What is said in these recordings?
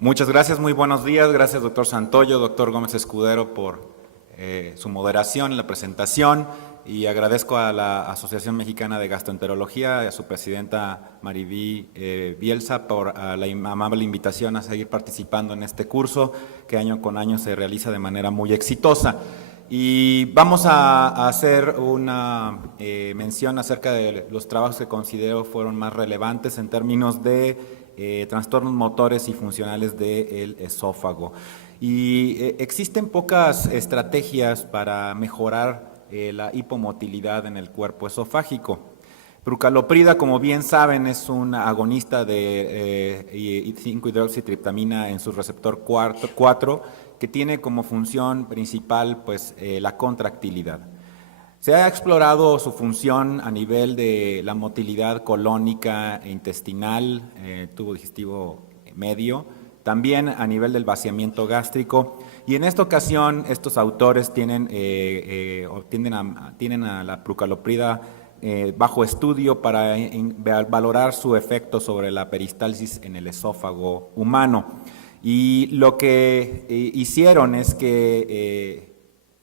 Muchas gracias, muy buenos días. Gracias, doctor Santoyo, doctor Gómez Escudero, por su moderación en la presentación, y agradezco a la Asociación Mexicana de Gastroenterología y a su presidenta Mariví Bielsa por la amable invitación a seguir participando en este curso que año con año se realiza de manera muy exitosa. Y vamos a hacer una mención acerca de los trabajos que considero fueron más relevantes en términos de trastornos motores y funcionales del esófago. Y existen pocas estrategias para mejorar la hipomotilidad en el cuerpo esofágico. Prucaloprida, como bien saben, es un agonista de 5-hidroxitriptamina en su receptor 4, que tiene como función principal pues, la contractilidad. Se ha explorado su función a nivel de la motilidad colónica e intestinal, tubo digestivo medio, también a nivel del vaciamiento gástrico, y en esta ocasión estos autores tienen a la prucaloprida bajo estudio para valorar su efecto sobre la peristalsis en el esófago humano. Y lo que hicieron es que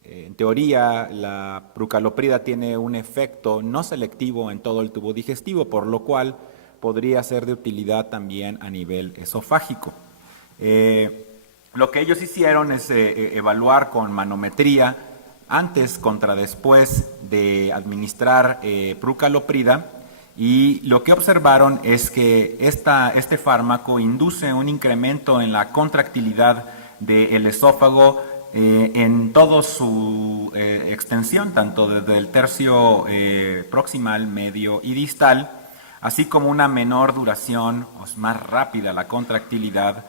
en teoría, la prucaloprida tiene un efecto no selectivo en todo el tubo digestivo, por lo cual podría ser de utilidad también a nivel esofágico. Lo que ellos hicieron es evaluar con manometría antes contra después de administrar prucaloprida, y lo que observaron es que este fármaco induce un incremento en la contractilidad del esófago en toda su extensión, tanto desde el tercio proximal, medio y distal, así como una menor duración, o más rápida la contractilidad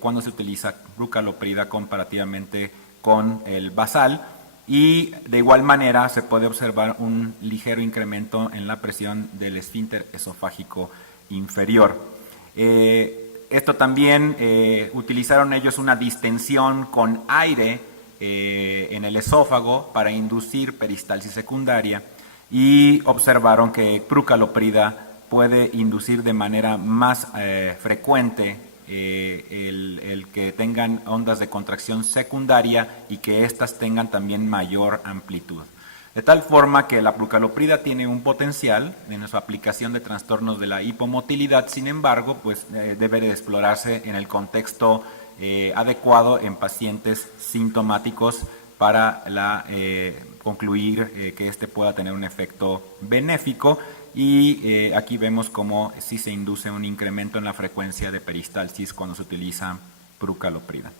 cuando se utiliza prucaloprida comparativamente con el basal, y de igual manera se puede observar un ligero incremento en la presión del esfínter esofágico inferior. Esto también utilizaron ellos una distensión con aire en el esófago para inducir peristalsis secundaria, y observaron que prucaloprida puede inducir de manera más frecuente el que tengan ondas de contracción secundaria y que éstas tengan también mayor amplitud. De tal forma que la prucaloprida tiene un potencial en su aplicación de trastornos de la hipomotilidad. Sin embargo, pues debe de explorarse en el contexto adecuado en pacientes sintomáticos para concluir que este pueda tener un efecto benéfico. Y aquí vemos cómo sí se induce un incremento en la frecuencia de peristalsis cuando se utiliza prucaloprida.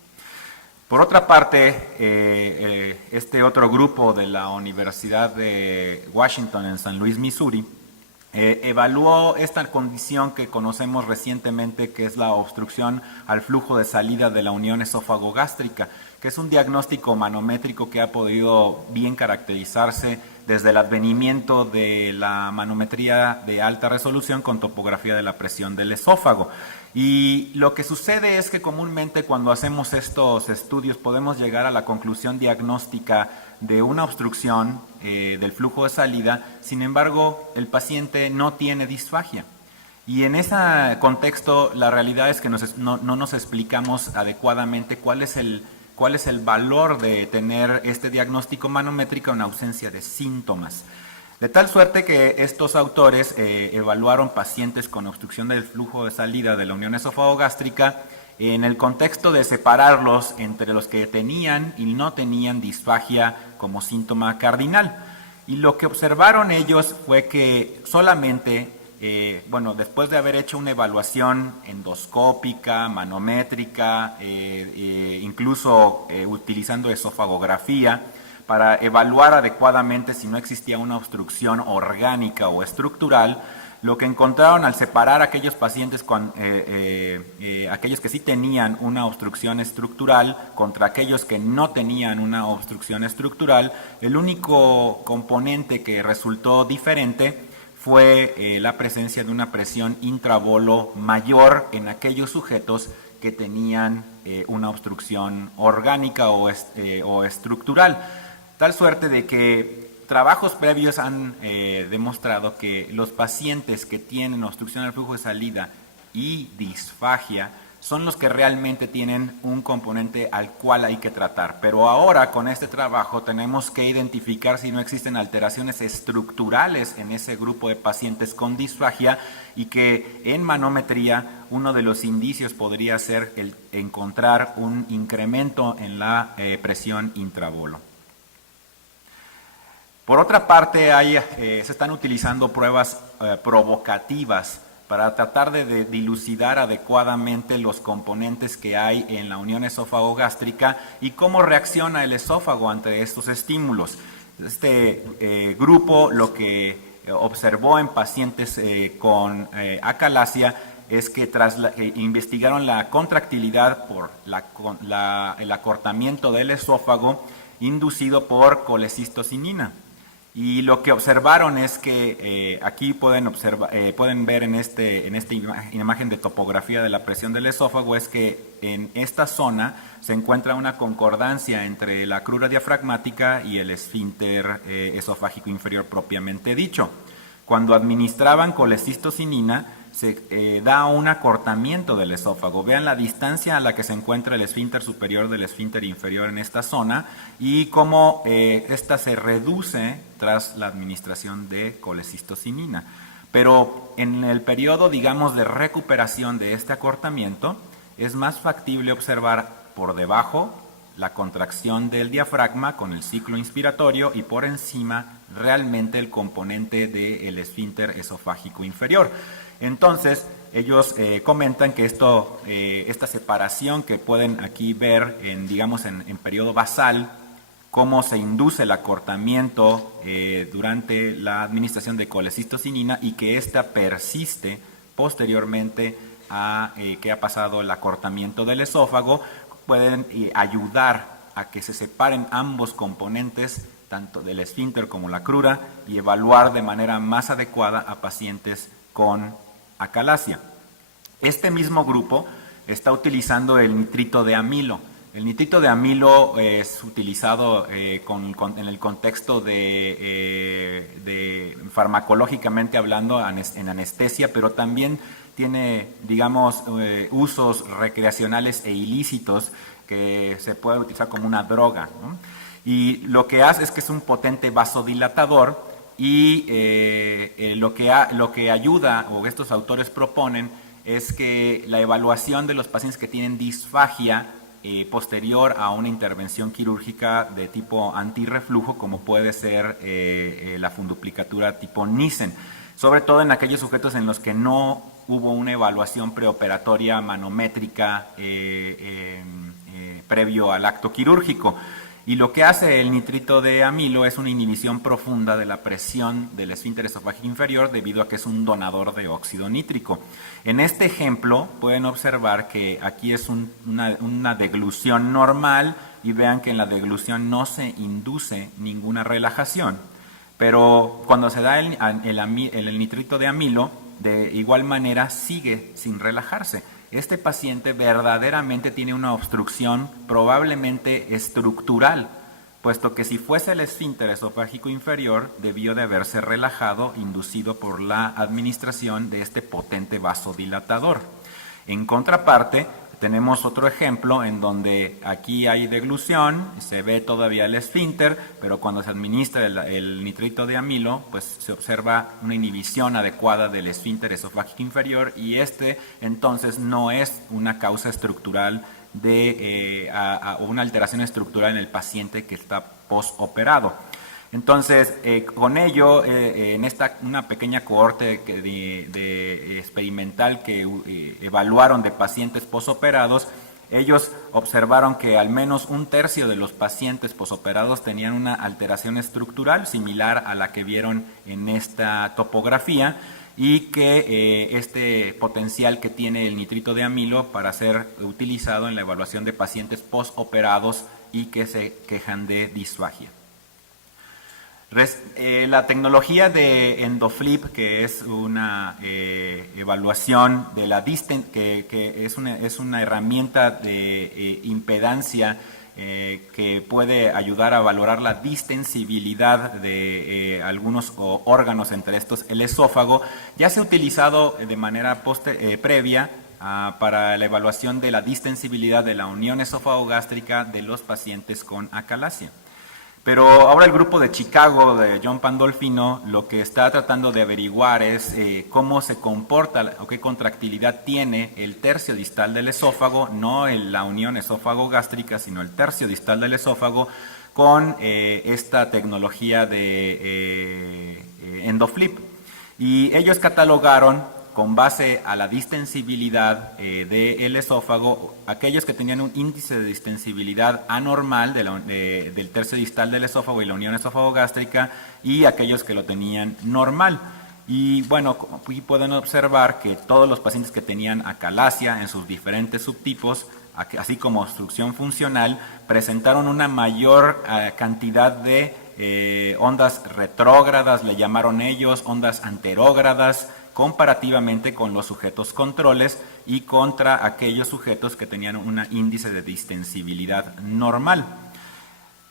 Por otra parte, este otro grupo de la Universidad de Washington en San Luis, Missouri, evaluó esta condición que conocemos recientemente, que es la obstrucción al flujo de salida de la unión esófago-gástrica, que es un diagnóstico manométrico que ha podido bien caracterizarse desde el advenimiento de la manometría de alta resolución con topografía de la presión del esófago. Y lo que sucede es que comúnmente cuando hacemos estos estudios podemos llegar a la conclusión diagnóstica de una obstrucción del flujo de salida. Sin embargo, el paciente no tiene disfagia. Y en ese contexto, la realidad es que no nos explicamos adecuadamente cuál es el valor de tener este diagnóstico manométrico en ausencia de síntomas. De tal suerte que estos autores evaluaron pacientes con obstrucción del flujo de salida de la unión esófago-gástrica en el contexto de separarlos entre los que tenían y no tenían disfagia como síntoma cardinal. Y lo que observaron ellos fue que solamente, después de haber hecho una evaluación endoscópica, manométrica, incluso utilizando esofagografía, para evaluar adecuadamente si no existía una obstrucción orgánica o estructural, lo que encontraron al separar a aquellos pacientes aquellos que sí tenían una obstrucción estructural contra aquellos que no tenían una obstrucción estructural, el único componente que resultó diferente fue la presencia de una presión intravolo mayor en aquellos sujetos que tenían una obstrucción orgánica o estructural. Tal suerte de que trabajos previos han demostrado que los pacientes que tienen obstrucción del flujo de salida y disfagia son los que realmente tienen un componente al cual hay que tratar. Pero ahora con este trabajo tenemos que identificar si no existen alteraciones estructurales en ese grupo de pacientes con disfagia y que en manometría uno de los indicios podría ser el encontrar un incremento en la presión intravolo. Por otra parte, se están utilizando pruebas provocativas para tratar de dilucidar adecuadamente los componentes que hay en la unión esófago-gástrica y cómo reacciona el esófago ante estos estímulos. Este grupo lo que observó en pacientes con acalasia es que investigaron la contractilidad por el acortamiento del esófago inducido por colecistocinina. Y lo que observaron es que aquí pueden ver en esta imagen de topografía de la presión del esófago, es que en esta zona se encuentra una concordancia entre la crura diafragmática y el esfínter esofágico inferior propiamente dicho. Cuando administraban colecistocinina, se da un acortamiento del esófago. Vean la distancia a la que se encuentra el esfínter superior del esfínter inferior en esta zona y cómo esta se reduce tras la administración de colecistocinina. Pero en el periodo, digamos, de recuperación de este acortamiento, es más factible observar por debajo la contracción del diafragma con el ciclo inspiratorio y por encima realmente el componente del esfínter esofágico inferior. Entonces, ellos comentan que esta separación que pueden aquí ver en periodo basal, cómo se induce el acortamiento durante la administración de colecistocinina y que ésta persiste posteriormente a que ha pasado el acortamiento del esófago, pueden ayudar a que se separen ambos componentes, tanto del esfínter como la crura, y evaluar de manera más adecuada a pacientes con acalasia. Este mismo grupo está utilizando el nitrito de amilo. El nitrito de amilo es utilizado en el contexto de farmacológicamente hablando en anestesia, pero también tiene, digamos, usos recreacionales e ilícitos que se puede utilizar como una droga, ¿no? Y lo que hace es que es un potente vasodilatador y lo que ayuda, o estos autores proponen, es que la evaluación de los pacientes que tienen disfagia posterior a una intervención quirúrgica de tipo antirreflujo, como puede ser la funduplicatura tipo Nissen, sobre todo en aquellos sujetos en los que no hubo una evaluación preoperatoria manométrica previo al acto quirúrgico. Y lo que hace el nitrito de amilo es una inhibición profunda de la presión del esfínter esofágico inferior debido a que es un donador de óxido nítrico. En este ejemplo pueden observar que aquí es una deglución normal y vean que en la deglución no se induce ninguna relajación. Pero cuando se da el nitrito de amilo, de igual manera sigue sin relajarse. Este paciente verdaderamente tiene una obstrucción probablemente estructural, puesto que si fuese el esfínter esofágico inferior, debió de haberse relajado, inducido por la administración de este potente vasodilatador. En contraparte, tenemos otro ejemplo en donde aquí hay deglución, se ve todavía el esfínter, pero cuando se administra el nitrito de amilo, pues se observa una inhibición adecuada del esfínter esofágico inferior y entonces no es una causa estructural o una alteración estructural en el paciente que está postoperado. Entonces, con ello, en una pequeña cohorte experimental que evaluaron de pacientes posoperados, ellos observaron que al menos un tercio de los pacientes posoperados tenían una alteración estructural similar a la que vieron en esta topografía y que este potencial que tiene el nitrito de amilo para ser utilizado en la evaluación de pacientes posoperados y que se quejan de disfagia. La tecnología de EndoFlip, que es una evaluación de la que es una herramienta de impedancia que puede ayudar a valorar la distensibilidad de algunos órganos, entre estos el esófago, ya se ha utilizado de manera previa para la evaluación de la distensibilidad de la unión esófago-gástrica de los pacientes con acalasia. Pero ahora el grupo de Chicago, de John Pandolfino, lo que está tratando de averiguar es cómo se comporta o qué contractilidad tiene el tercio distal del esófago, no la unión esófago-gástrica, sino el tercio distal del esófago, con esta tecnología de EndoFlip. Y ellos catalogaron, con base a la distensibilidad del esófago, aquellos que tenían un índice de distensibilidad anormal del tercio distal del esófago y la unión esófago-gástrica, y aquellos que lo tenían normal. Y bueno, aquí pueden observar que todos los pacientes que tenían acalasia en sus diferentes subtipos, así como obstrucción funcional, presentaron una mayor cantidad de ondas retrógradas, le llamaron ellos, ondas anterógradas, comparativamente con los sujetos controles y contra aquellos sujetos que tenían un índice de distensibilidad normal.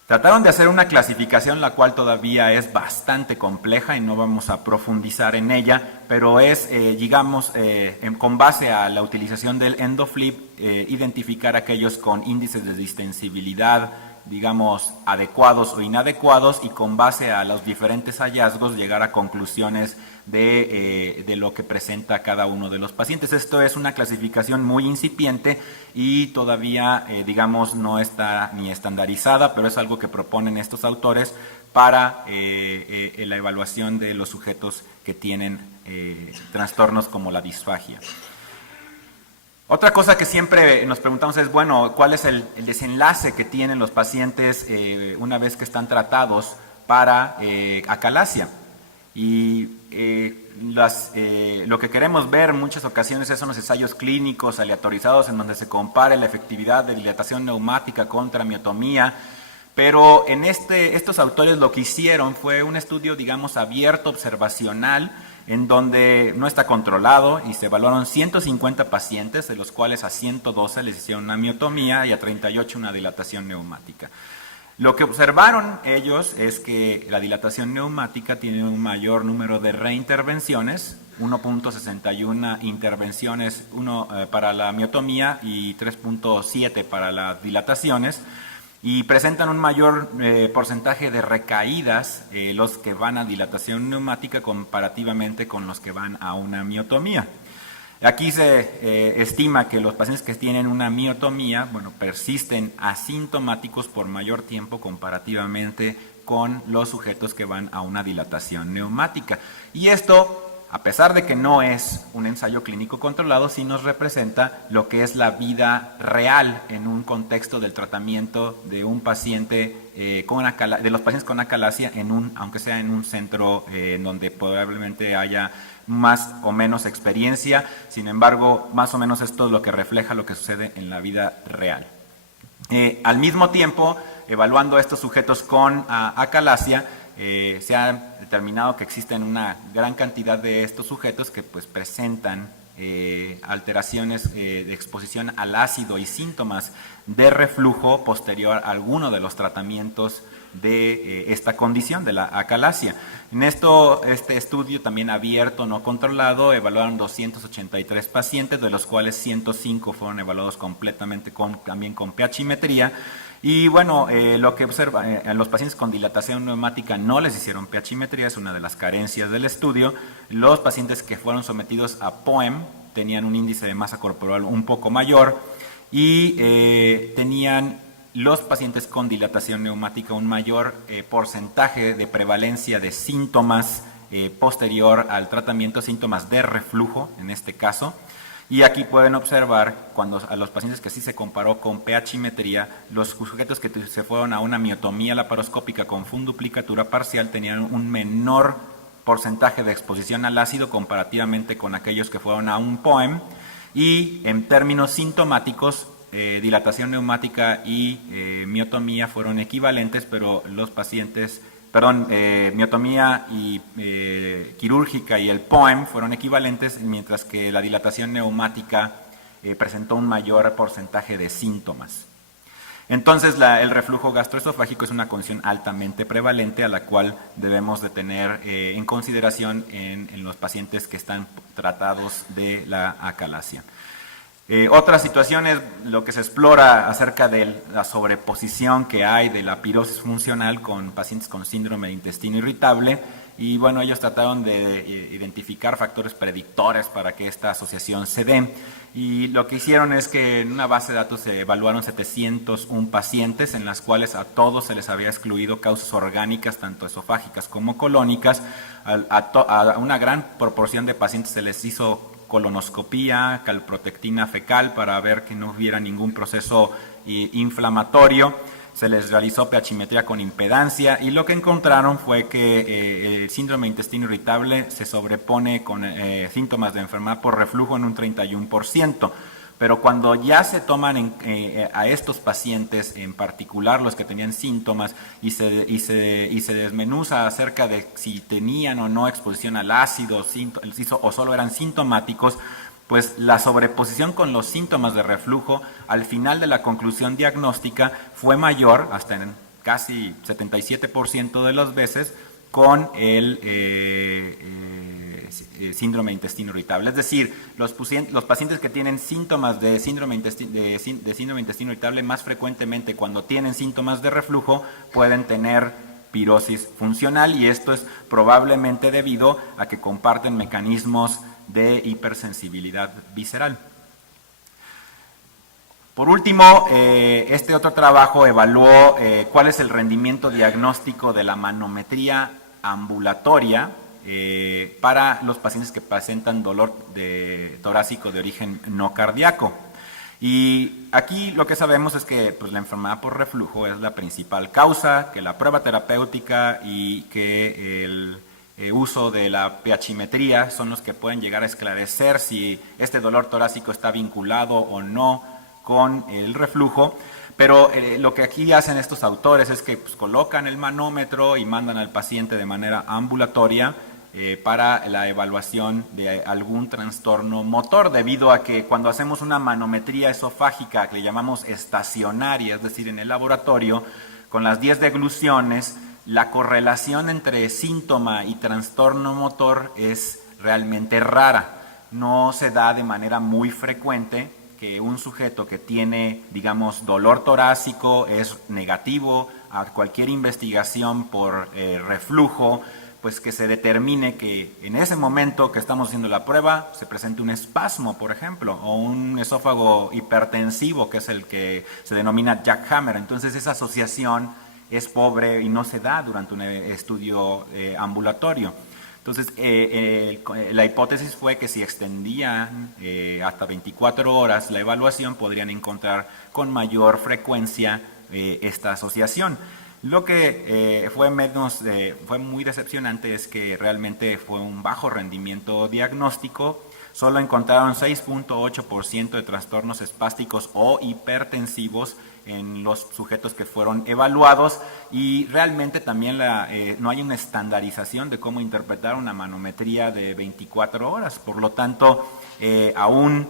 Trataron de hacer una clasificación la cual todavía es bastante compleja y no vamos a profundizar en ella, pero es, digamos, con base a la utilización del EndoFlip, identificar aquellos con índices de distensibilidad, digamos, adecuados o inadecuados, y con base a los diferentes hallazgos llegar a conclusiones de lo que presenta cada uno de los pacientes. Esto es una clasificación muy incipiente y todavía, digamos, no está ni estandarizada, pero es algo que proponen estos autores para la evaluación de los sujetos que tienen trastornos como la disfagia. Otra cosa que siempre nos preguntamos es, bueno, ¿cuál es el desenlace que tienen los pacientes una vez que están tratados para acalasia? Y lo que queremos ver en muchas ocasiones son los ensayos clínicos aleatorizados en donde se compare la efectividad de dilatación neumática contra miotomía, pero en estos autores lo que hicieron fue un estudio, digamos, abierto, observacional, en donde no está controlado, y se evaluaron 150 pacientes, de los cuales a 112 les hicieron una miotomía y a 38 una dilatación neumática. Lo que observaron ellos es que la dilatación neumática tiene un mayor número de reintervenciones, 1.61 intervenciones para la miotomía y 3.7 para las dilataciones, y presentan un mayor porcentaje de recaídas los que van a dilatación neumática comparativamente con los que van a una miotomía. Aquí se estima que los pacientes que tienen una miotomía, bueno, persisten asintomáticos por mayor tiempo comparativamente con los sujetos que van a una dilatación neumática. Y esto, a pesar de que no es un ensayo clínico controlado, sí nos representa lo que es la vida real en un contexto del tratamiento de un paciente de los pacientes con acalasia, aunque sea en un centro en donde probablemente haya más o menos experiencia. Sin embargo, más o menos esto es lo que refleja lo que sucede en la vida real. Al mismo tiempo, evaluando a estos sujetos con acalasia, se ha determinado que existen una gran cantidad de estos sujetos que pues presentan alteraciones de exposición al ácido y síntomas de reflujo posterior a alguno de los tratamientos de esta condición de la acalasia. En este estudio también abierto, no controlado, evaluaron 283 pacientes, de los cuales 105 fueron evaluados completamente también con pHimetría. Y bueno, lo que observa, a los pacientes con dilatación neumática no les hicieron pHimetría, es una de las carencias del estudio. Los pacientes que fueron sometidos a POEM tenían un índice de masa corporal un poco mayor y tenían los pacientes con dilatación neumática un mayor porcentaje de prevalencia de síntomas posterior al tratamiento, síntomas de reflujo en este caso. Y aquí pueden observar, cuando a los pacientes que sí se comparó con pHimetría, los sujetos que se fueron a una miotomía laparoscópica con funduplicatura parcial tenían un menor porcentaje de exposición al ácido comparativamente con aquellos que fueron a un POEM, y en términos sintomáticos, dilatación neumática y miotomía fueron equivalentes, pero los pacientes, miotomía y quirúrgica y el POEM fueron equivalentes, mientras que la dilatación neumática presentó un mayor porcentaje de síntomas. Entonces, el reflujo gastroesofágico es una condición altamente prevalente a la cual debemos de tener en consideración en los pacientes que están tratados de la acalasia. Otras situaciones, lo que se explora acerca de la sobreposición que hay de la pirosis funcional con pacientes con síndrome de intestino irritable, y bueno, ellos trataron de identificar factores predictores para que esta asociación se dé, y lo que hicieron es que en una base de datos se evaluaron 701 pacientes en las cuales a todos se les había excluido causas orgánicas, tanto esofágicas como colónicas. A una gran proporción de pacientes se les hizo colonoscopía, calprotectina fecal para ver que no hubiera ningún proceso inflamatorio. Se les realizó pH-metría con impedancia y lo que encontraron fue que el síndrome de intestino irritable se sobrepone con síntomas de enfermedad por reflujo en un 31%. Pero cuando ya se toman a estos pacientes, en particular los que tenían síntomas, y se desmenuza acerca de si tenían o no exposición al ácido o solo eran sintomáticos, pues la sobreposición con los síntomas de reflujo al final de la conclusión diagnóstica fue mayor, hasta en casi 77% de las veces, con el síndrome de intestino irritable. Es decir, los pacientes que tienen síntomas de síndrome de intestino irritable más frecuentemente cuando tienen síntomas de reflujo pueden tener pirosis funcional, y esto es probablemente debido a que comparten mecanismos de hipersensibilidad visceral. Por último, este otro trabajo evaluó cuál es el rendimiento diagnóstico de la manometría ambulatoria para los pacientes que presentan dolor torácico de origen no cardíaco. Y aquí lo que sabemos es que pues, la enfermedad por reflujo es la principal causa, que la prueba terapéutica y que el uso de la pH-metría son los que pueden llegar a esclarecer si este dolor torácico está vinculado o no con el reflujo. Pero lo que aquí hacen estos autores es que pues, colocan el manómetro y mandan al paciente de manera ambulatoria para la evaluación de algún trastorno motor, debido a que cuando hacemos una manometría esofágica que le llamamos estacionaria, es decir, en el laboratorio, con las 10 degluciones, la correlación entre síntoma y trastorno motor es realmente rara. No se da de manera muy frecuente que un sujeto que tiene, digamos, dolor torácico es negativo a cualquier investigación por reflujo, pues que se determine que en ese momento que estamos haciendo la prueba se presente un espasmo, por ejemplo, o un esófago hipertensivo, que es el que se denomina jackhammer. Entonces esa asociación es pobre y no se da durante un estudio ambulatorio. Entonces, la hipótesis fue que si extendían hasta 24 horas la evaluación, podrían encontrar con mayor frecuencia esta asociación. Lo que fue muy decepcionante es que realmente fue un bajo rendimiento diagnóstico. Solo encontraron 6.8% de trastornos espásticos o hipertensivos en los sujetos que fueron evaluados, y realmente también no hay una estandarización de cómo interpretar una manometría de 24 horas. Por lo tanto, aún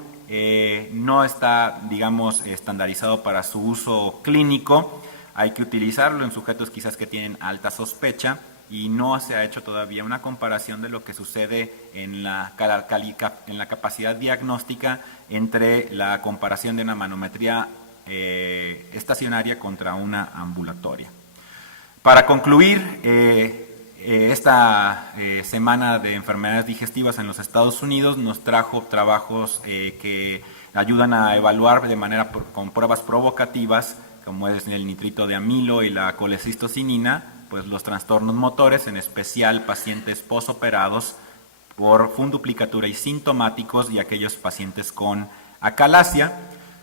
no está, digamos, estandarizado para su uso clínico. Hay que utilizarlo en sujetos quizás que tienen alta sospecha, y no se ha hecho todavía una comparación de lo que sucede en la capacidad diagnóstica entre la comparación de una manometría estacionaria contra una ambulatoria. Para concluir, esta semana de enfermedades digestivas en los Estados Unidos nos trajo trabajos que ayudan a evaluar de manera con pruebas provocativas, como es el nitrito de amilo y la colecistocinina, pues los trastornos motores, en especial pacientes posoperados por funduplicatura y sintomáticos, y aquellos pacientes con acalasia.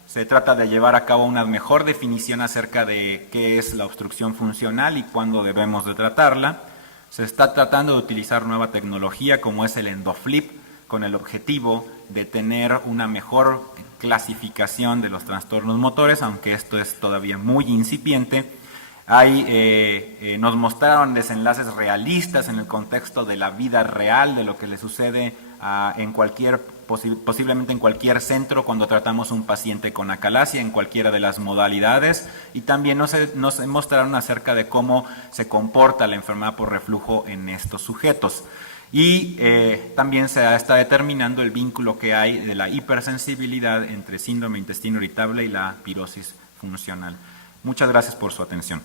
Se trata de llevar a cabo una mejor definición acerca de qué es la obstrucción funcional y cuándo debemos de tratarla. Se está tratando de utilizar nueva tecnología como es el EndoFlip, con el objetivo de tener una mejor clasificación de los trastornos motores, aunque esto es todavía muy incipiente. Nos mostraron desenlaces realistas en el contexto de la vida real, de lo que le sucede posiblemente en cualquier centro cuando tratamos un paciente con acalasia, en cualquiera de las modalidades, y también nos mostraron acerca de cómo se comporta la enfermedad por reflujo en estos sujetos. Y también se está determinando el vínculo que hay de la hipersensibilidad entre síndrome de intestino irritable y la pirosis funcional. Muchas gracias por su atención.